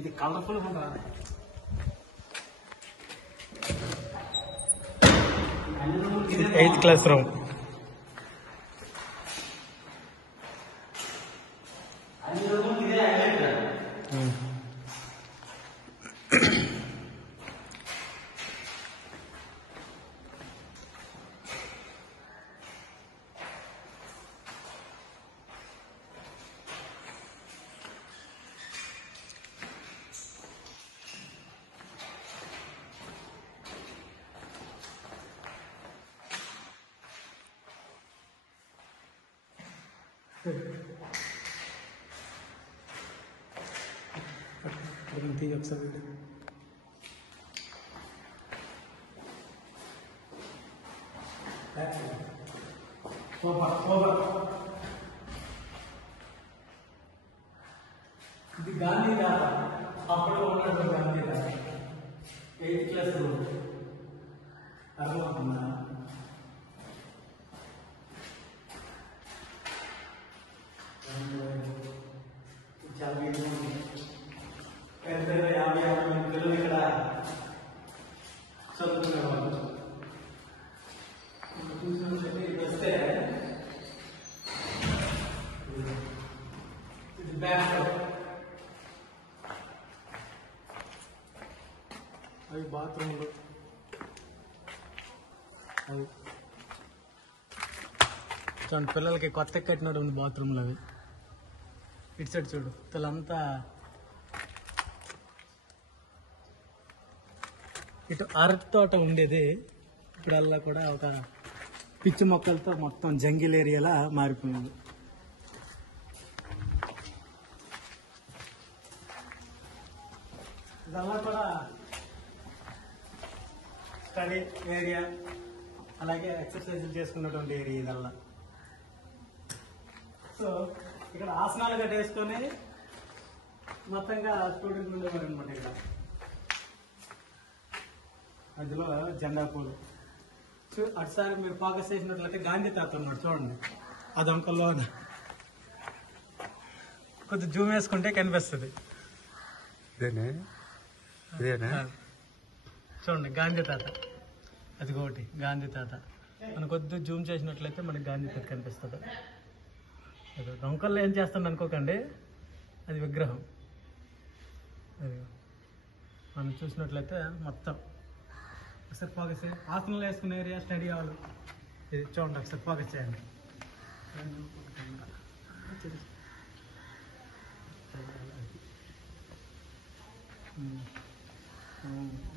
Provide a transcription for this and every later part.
ఇది కలర్ఫుల్ ఉందా? 8th class room. ఒకసారి ఇది గాంధీ తాత, అప్పట్లో ఉన్నట్టు గాంధీ తాత 8th క్లాస్ అర్థమవుతుందా? చాలా పెద్ద 50 మంది పిల్లలు ఇక్కడ చదువుకునేవాళ్ళు. చూసినట్లయితే ఇది వస్తే ఇది బ్యాక్, అవి బాత్రూమ్లు. అవి చూడండి, పిల్లలకి కొత్త కట్టినట్టు ఉంది బాత్రూమ్లు అవి. ఇటు సైడ్ చూడు, పిల్లలంతా ఇటు అరటి తోట ఉండేది, ఇప్పుడల్లా కూడా ఒక పిచ్చి మొక్కలతో మొత్తం జంగిల్ ఏరియాలా మారిపోయింది. ఇదల్లా కూడా స్టడీ ఏరియా, అలాగే ఎక్సర్సైజ్ చేసుకున్నటువంటి ఏరియా ఇదల్లా. సో ఇక్కడ ఆసనాలు కట్టేసుకొని మొత్తంగా స్టూడెంట్లు ఉండేవారు అనమాట. ఇక్కడ మధ్యలో జెండా పూలు. అటుసారి మీరు ఫోకస్ చేసినట్లయితే గాంధీ తాత ఉన్నాడు చూడండి, ఆ దొంకల్లో కొద్దిగా జూమ్ వేసుకుంటే కనిపిస్తుంది. చూడండి గాంధీ తాత, అది ఒకటి గాంధీ తాత. మనం కొద్దిగా జూమ్ చేసినట్లయితే మనకి గాంధీ తాత కనిపిస్తుంది. అది దొంకల్లో ఏం చేస్తుంది అనుకోకండి, అది విగ్రహం. అది మనం చూసినట్లయితే మొత్తం ఒకసారి ఫోకస్ చేయండి. ఆసనాలు వేసుకునే ఏరియా, స్టడీ హాల్ ఇది చూడండి, ఒకసారి ఫోకస్ చేయండి.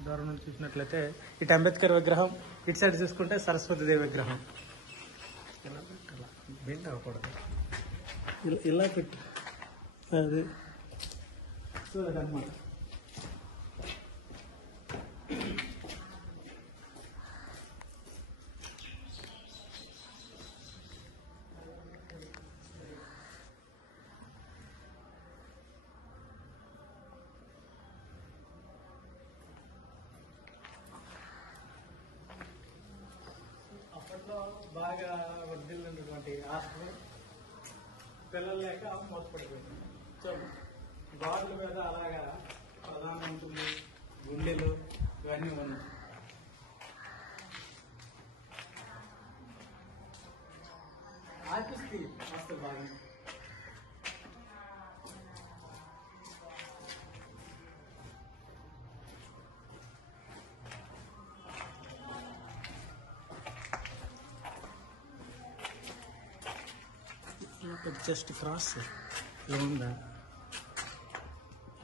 దూరం నుంచి చూసినట్లయితే ఇటు అంబేద్కర్ విగ్రహం, ఇటు సైడ్ చూసుకుంటే సరస్వతీదేవి విగ్రహం. ఇలా పెట్టాల, బెండ్ అవ్వకూడదు, ఇలా పెట్టు. అది చూడదన్నమాట. అప్పట్లో బాగా వర్ధిల్లినటువంటి హాస్టల్ పిల్లలు లేక మూతపడిపోయింది. సో బార్ల మీద అలాగా ప్రధానమంత్రులు, గుండెలు ఇవన్నీ ఉన్నాయి. ఆర్టిస్ట్ వస్తే బాగా జస్ట్ క్రాస్ ఇలా ఉందా,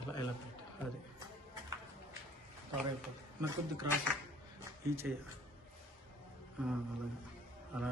ఇలా ఇలా పెట్టి అది కవర్ అయిపోతుంది. మరి కొద్ది క్రాస్ ఈ చెయ్య, అలాగే అలా